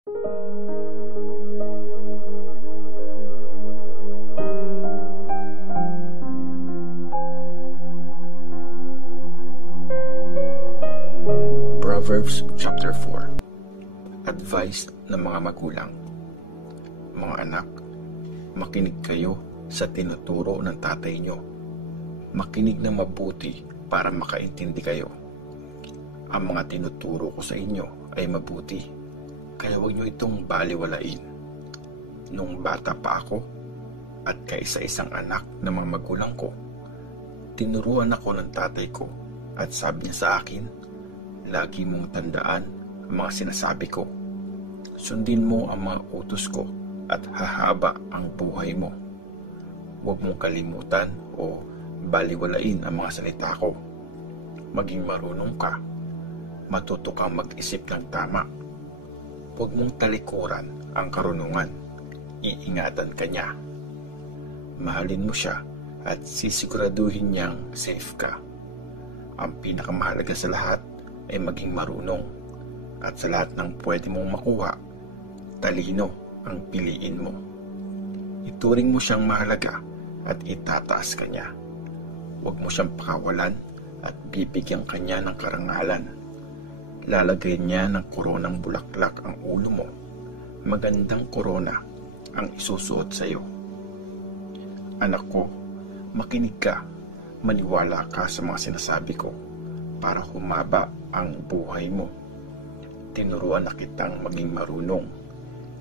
Proverbs chapter 4. Advice ng mga magulang. Mga anak, makinig kayo sa tinuturo ng tatay nyo. Makinig ng mabuti para makaintindi kayo. Ang mga tinuturo ko sa inyo ay mabuti, kaya huwag nyo itong baliwalain. Nung bata pa ako at kaisa-isang anak ng mga magulang ko, tinuruan ako ng tatay ko at sabi niya sa akin, lagi mong tandaan ang mga sinasabi ko. Sundin mo ang mga utos ko at hahaba ang buhay mo. Huwag mong kalimutan o baliwalain ang mga salita ko. Maging marunong ka. Matuto kang mag-isip ng tama. Huwag mong talikuran ang karunungan. Iingatan ka niya. Mahalin mo siya at sisiguraduhin niyang safe ka. Ang pinakamahalaga sa lahat ay maging marunong, at sa lahat ng pwede mong makuha, talino ang piliin mo. Ituring mo siyang mahalaga at itataas ka niya. Huwag mo siyang pakawalan at bibigyan ka niya ng karangalan. Lalagay niya ng koronang bulaklak ang ulo mo. Magandang korona ang isusuot sa iyo. Anak ko, makinig ka, maniwala ka sa mga sinasabi ko para humaba ang buhay mo. Tinuruan na kitang maging marunong.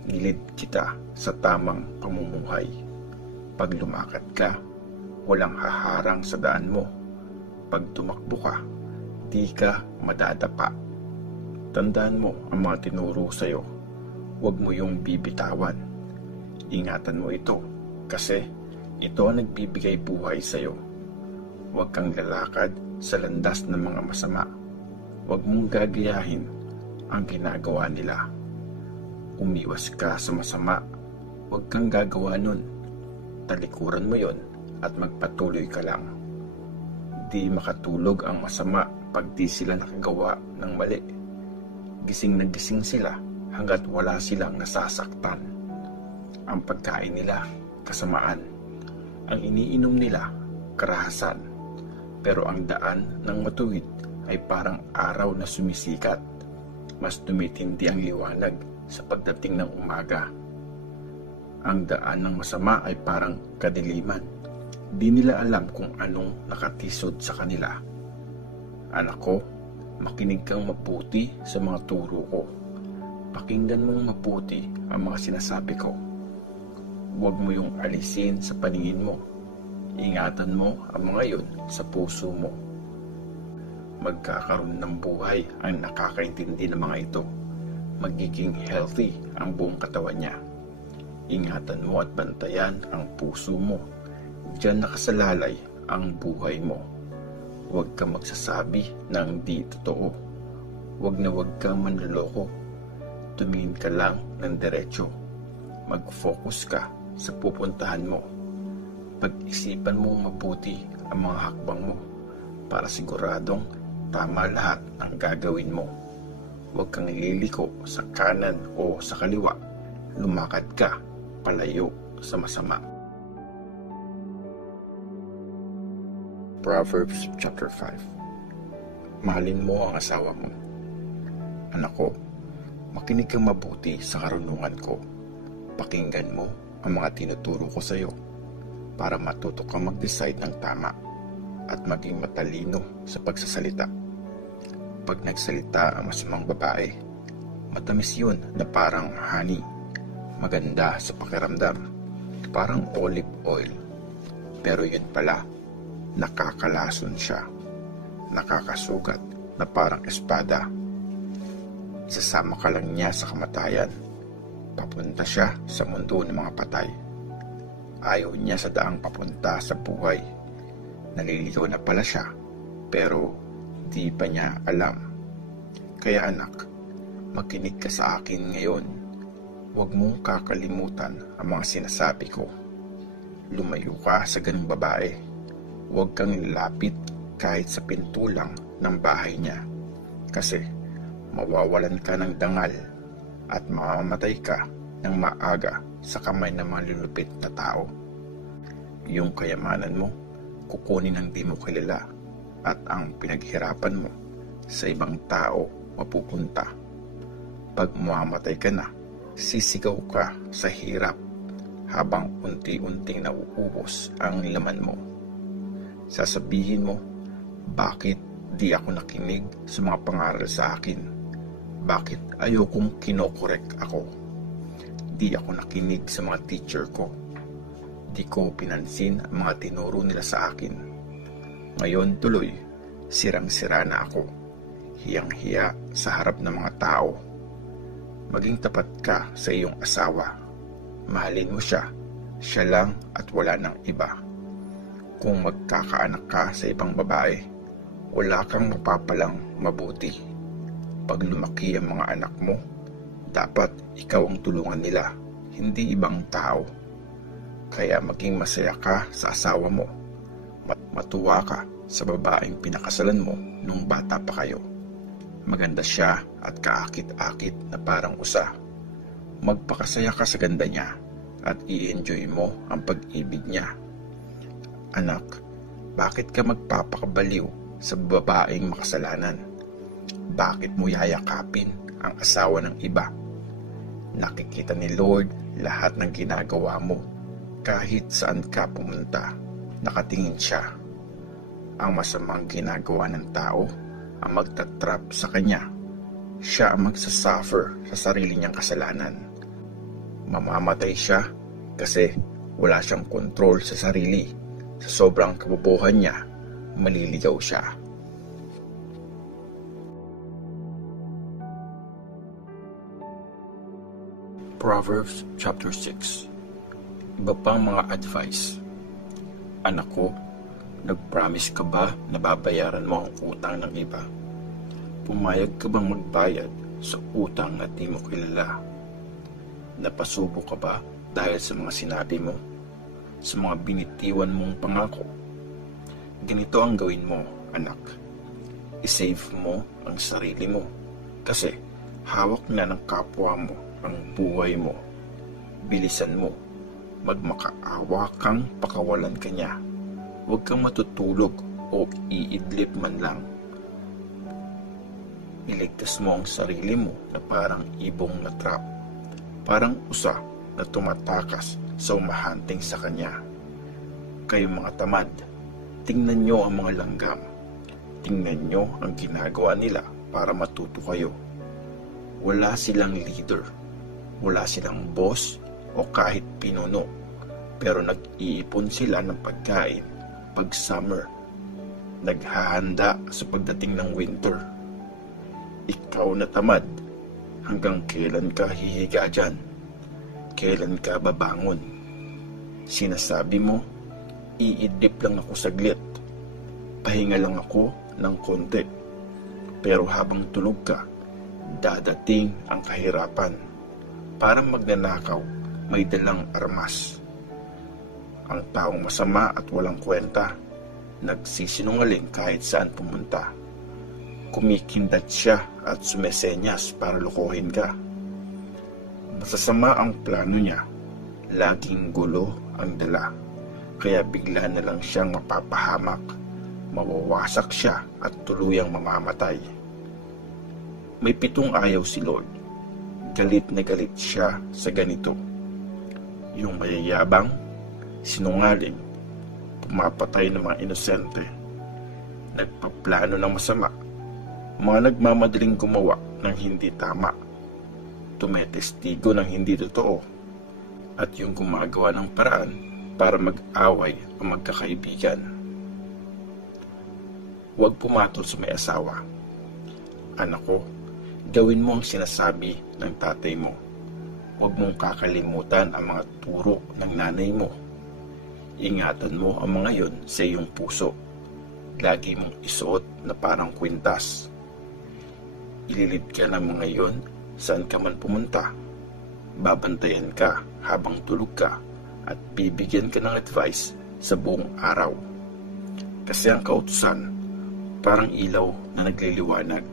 Nilid kita sa tamang pamumuhay. Pag lumakad ka, walang haharang sa daan mo. Pag tumakbo ka, di ka madadapa. Tandaan mo ang mga tinuro sa'yo. Huwag mo yung bibitawan. Ingatan mo ito kasi ito ang nagbibigay buhay sa'yo. Huwag kang lalakad sa landas ng mga masama. Huwag mong gagayahin ang ginagawa nila. Umiwas ka sa masama. Huwag kang gagawa nun. Talikuran mo yon at magpatuloy ka lang. Di makatulog ang masama pag di sila nakagawa ng mali. Gising na gising sila hanggat wala silang nasasaktan. Ang pagkain nila, kasamaan. Ang iniinom nila, karahasan. Pero ang daan ng matuwid ay parang araw na sumisikat. Mas tumitindi ang liwanag sa pagdating ng umaga. Ang daan ng masama ay parang kadiliman. Di nila alam kung anong nakatisod sa kanila. Anak ko, makinig kang mabuti sa mga turo ko. Pakinggan mong mabuti ang mga sinasabi ko. Huwag mo yung alisin sa paningin mo. Ingatan mo ang mga yun sa puso mo. Magkakaroon ng buhay ang nakakaintindi ng mga ito. Magiging healthy ang buong katawan niya. Ingatan mo at bantayan ang puso mo. Diyan nakasalalay ang buhay mo. Huwag kang magsasabi ng di totoo. Huwag kang manloloko. Tumingin ka lang ng diretso. Mag-focus ka sa pupuntahan mo. Pag-isipan mo mabuti ang mga hakbang mo para siguradong tama lahat ng gagawin mo. Huwag kang liliko sa kanan o sa kaliwa. Lumakad ka palayo sa masama. Proverbs chapter 5. Mahalin mo ang asawa mo. Anak ko, makinig kang mabuti sa karunungan ko. Pakinggan mo ang mga tinuturo ko sa iyo para matuto kang mag-decide ng tama at maging matalino sa pagsasalita. Pag nagsalita ang masamang babae, matamis yun na parang honey. Maganda sa pakiramdam, parang olive oil. Pero yun pala, nakakalason siya. Nakakasugat na parang espada. Isasama ka lang niya sa kamatayan. Papunta siya sa mundo ng mga patay. Ayaw niya sa daang papunta sa buhay. Naliligaw na pala siya, pero di pa niya alam. Kaya anak, makinig ka sa akin ngayon. Huwag mong kakalimutan ang mga sinasabi ko. Lumayo ka sa ganung babae. Huwag kang lalapit kahit sa pintulang ng bahay niya. Kasi mawawalan ka ng dangal. at mamamatay ka ng maaga sa kamay ng mga lulupit na tao. Yung kayamanan mo, kukunin ng di mo kilala, at ang pinaghirapan mo sa ibang tao mapupunta. Pag mamamatay ka na, sisigaw ka sa hirap habang unti-unting nauubos ang laman mo. Sasabihin mo, bakit di ako nakinig sa mga pangaral sa akin? Bakit ayokong kinokorek ako? Di ako nakinig sa mga teacher ko. Di ko pinansin ang mga tinuro nila sa akin. Ngayon tuloy, sirang-sira na ako. Hiyang-hiya sa harap ng mga tao. Maging tapat ka sa iyong asawa. Mahalin mo siya. Siya lang at wala nang iba. Kung magkakaanak ka sa ibang babae, wala kang mapapalang mabuti. Pag lumaki ang mga anak mo, dapat ikaw ang tulungan nila, hindi ibang tao. Kaya maging masaya ka sa asawa mo. Matuwa ka sa babaeng pinakasalan mo nung bata pa kayo. Maganda siya at kaakit-akit na parang usa. Magpakasaya ka sa ganda niya at i-enjoy mo ang pag-ibig niya. Anak, bakit ka magpapakabaliw sa babaeng makasalanan? Bakit mo yayakapin ang asawa ng iba? Nakikita ni Lord lahat ng ginagawa mo. Kahit saan ka pumunta, nakatingin siya. Ang masamang ginagawa ng tao ang magtatrap sa kanya. Siya ang magsasuffer sa sarili niyang kasalanan. Mamamatay siya kasi wala siyang kontrol sa sarili. Sa sobrang kabobohan niya, maliligaw siya. Proverbs chapter 6. Iba pang mga advice. Anak ko, nag-promise ka ba na babayaran mo ang utang ng iba? Pumayag ka bang magbayad sa utang na di mo kilala? Napasubo ka ba dahil sa mga sinabi mo? Sa mga binitiwan mong pangako? Ganito ang gawin mo, anak. I-save mo ang sarili mo kasi hawak na ng kapwa mo ang buhay mo. Bilisan mo. Magmakaawa kang pakawalan ka niya. Huwag kang matutulog o iidlip man lang. Iligtas mo ang sarili mo na parang ibong na trap. Parang usa na tumatakas sa umahanteng sa kanya. Kayong mga tamad, tingnan nyo ang mga langgam. Tingnan nyo ang ginagawa nila para matuto kayo. Wala silang leader. Wala silang boss o kahit pinuno, pero nag-iipon sila ng pagkain pag summer. Naghahanda sa pagdating ng winter. Ikaw na tamad, hanggang kailan ka hihiga dyan? Kailan ka babangon? Sinasabi mo, iidlip lang ako saglit. Pahinga lang ako ng konti. Pero habang tulog ka, dadating ang kahirapan. Parang magnanakaw, may dalang armas. Ang taong masama at walang kwenta, nagsisinungaling kahit saan pumunta. Kumikindat siya at sumesenyas para lukuhin ka. Masasama ang plano niya, laging gulo ang dala, kaya bigla na lang siyang mapapahamak, mawawasak siya at tuluyang mamamatay. May 7 ayaw si Lord. Galit na galit siya sa ganito. Yung mayayabang, sinungaling, pumapatay ng mga inosente, nagpaplano ng masama, mga nagmamadaling gumawa ng hindi tama, tumetestigo ng hindi totoo, at yung gumagawa ng paraan para mag-away ang magkakaibigan. Huwag pumatol sa may asawa. Anak ko, gawin mo ang sinasabi ng tatay mo. Huwag mong kakalimutan ang mga turo ng nanay mo. Ingatan mo ang mga yon sa iyong puso. Lagi mong isuot na parang kwintas. Ililid ka ng mga yon saan ka man pumunta. Babantayan ka habang tulog ka at bibigyan ka ng advice sa buong araw. Kasi ang kautusan parang ilaw na nagliliwanag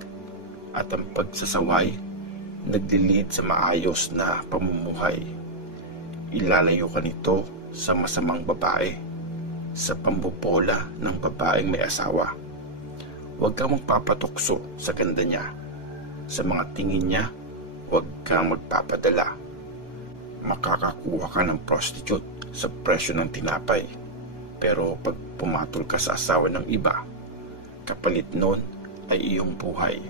at ang pagsasaway naglilid sa maayos na pamumuhay. Ilalayo ka nito sa masamang babae, sa pambobola ng babaeng may asawa. Huwag kang magpapatukso sa ganda niya. Sa mga tingin niya, huwag kang magpapadala. Makakakuha ka ng prostitute sa presyo ng tinapay. Pero pag pumatol ka sa asawa ng iba, kapalit nun ay iyong buhay.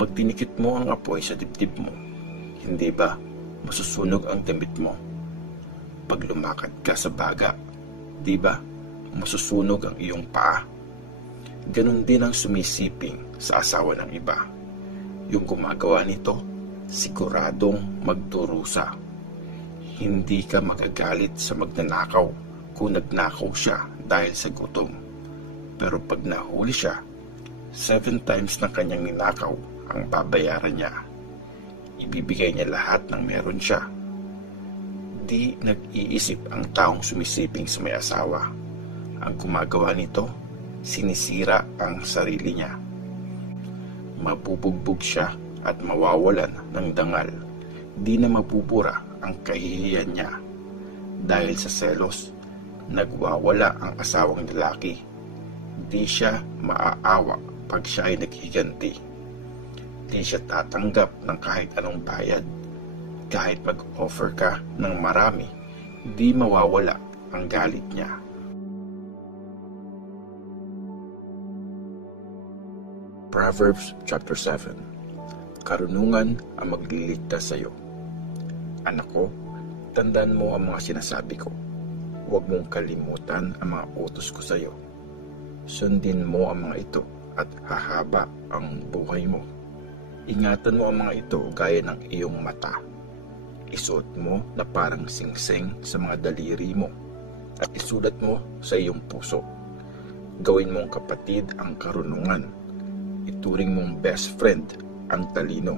Pag tinikit mo ang apoy sa dibdib mo, hindi ba masusunog ang damit mo? Pag lumakad ka sa baga, di ba masusunog ang iyong paa? Ganon din ang sumisiping sa asawa ng iba. Yung gumagawa nito, siguradong magdurusa. Hindi ka magagalit sa magnanakaw kung nagnakaw siya dahil sa gutom. Pero pag nahuli siya, 7 times ng kanyang ninakaw ang babayaran niya. Ibibigay niya lahat ng meron siya. Di nag-iisip ang taong sumisiping sa may asawa. Ang gumagawa nito, sinisira ang sarili niya. Mabubugbog siya at mawawalan ng dangal. Di na mabubura ang kahihiyan niya. Dahil sa selos, nagwawala ang asawang lalaki. Di siya maaawa pag siya ay naghiganti. Di siya tatanggap ng kahit anong bayad. Kahit mag-offer ka ng marami, di mawawala ang galit niya. Proverbs chapter 7. Karunungan ang magliligtas sa iyo. Anak ko, tandaan mo ang mga sinasabi ko. Huwag mong kalimutan ang mga utos ko sa iyo. Sundin mo ang mga ito at hahaba ang buhay mo. Ingatan mo ang mga ito gaya ng iyong mata. Isuot mo na parang singsing sa mga daliri mo at isulat mo sa iyong puso. Gawin mong kapatid ang karunungan. Ituring mong best friend ang talino.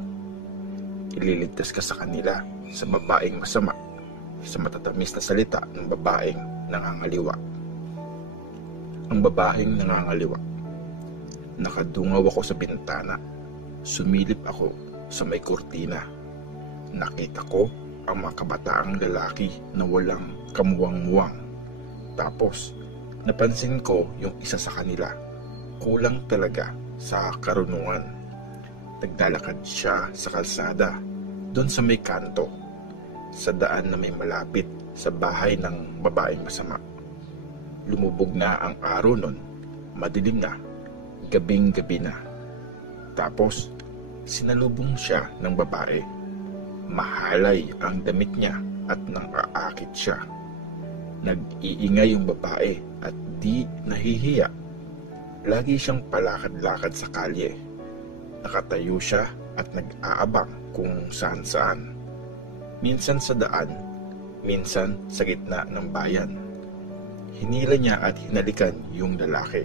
Ililigtas ka sa kanila sa babaeng masama, sa matatamis na salita ng babaeng nangangaliwa. Ang babaeng nangangaliwa. Nakadungaw ako sa bintana. Sumilip ako sa may kurtina. Nakita ko ang mga kabataang lalaki na walang kamuwang-muwang. Tapos, napansin ko yung isa sa kanila. Kulang talaga sa karunungan. Naglalakad siya sa kalsada, doon sa may kanto, sa daan na may malapit sa bahay ng babaeng masama. Lumubog na ang araw nun, madilim na, gabing-gabi na. Tapos, sinalubong siya ng babae. Mahalay ang damit niya at nang-aakit siya. Nag-iingay yung babae at di nahihiya. Lagi siyang palakad-lakad sa kalye. Nakatayo siya at nag-aabang kung saan-saan. Minsan sa daan, minsan sa gitna ng bayan. Hinila niya at hinalikan yung lalaki.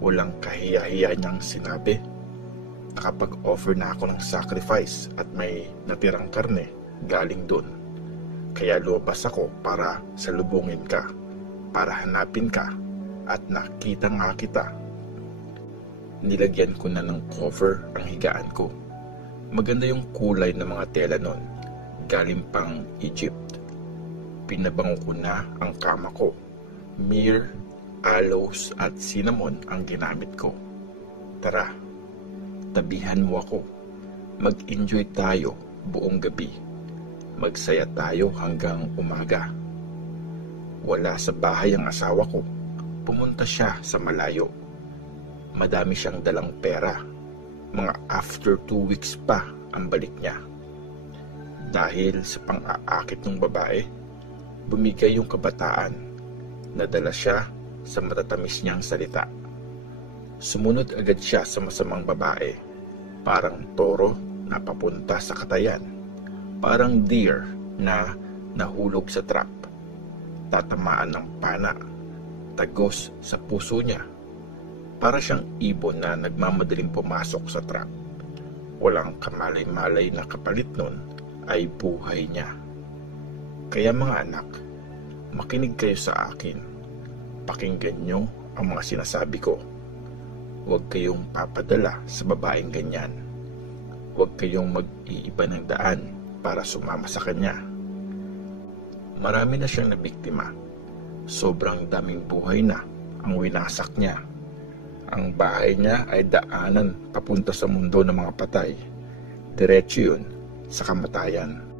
Walang kahiya-hiya niyang sinabi, nakapag-offer na ako ng sacrifice at may natirang karne galing dun. Kaya lumabas ako para salubungin ka, para hanapin ka, at nakita nga kita. Nilagyan ko na ng cover ang higaan ko. Maganda yung kulay ng mga tela nun, galing pang Egypt. Pinabango ko na ang kama ko. Myrrh, aloes at cinnamon ang ginamit ko. Tara, tabihan mo ako. Mag-enjoy tayo buong gabi. Magsaya tayo hanggang umaga. Wala sa bahay ang asawa ko. Pumunta siya sa malayo. Madami siyang dalang pera. Mga after 2 weeks pa ang balik niya. Dahil sa pang-aakit ng babae, bumigay yung kabataan. Nadala siya sa matatamis niyang salita. Sumunod agad siya sa masamang babae. Parang toro na papunta sa katayan. Parang deer na nahulog sa trap. Tatamaan ng pana. Tagos sa puso niya. Para siyang ibon na nagmamadaling pumasok sa trap. Walang kamalay-malay na kapalit nun ay buhay niya. Kaya mga anak, makinig kayo sa akin. Pakinggan niyo ang mga sinasabi ko. Huwag kayong papadala sa babaeng ganyan. huwag kayong mag-iiba ng daan para sumama sa kanya. Marami na siyang nabiktima. Sobrang daming buhay na ang winasak niya. Ang bahay niya ay daanan papunta sa mundo ng mga patay. Diretso yun sa kamatayan.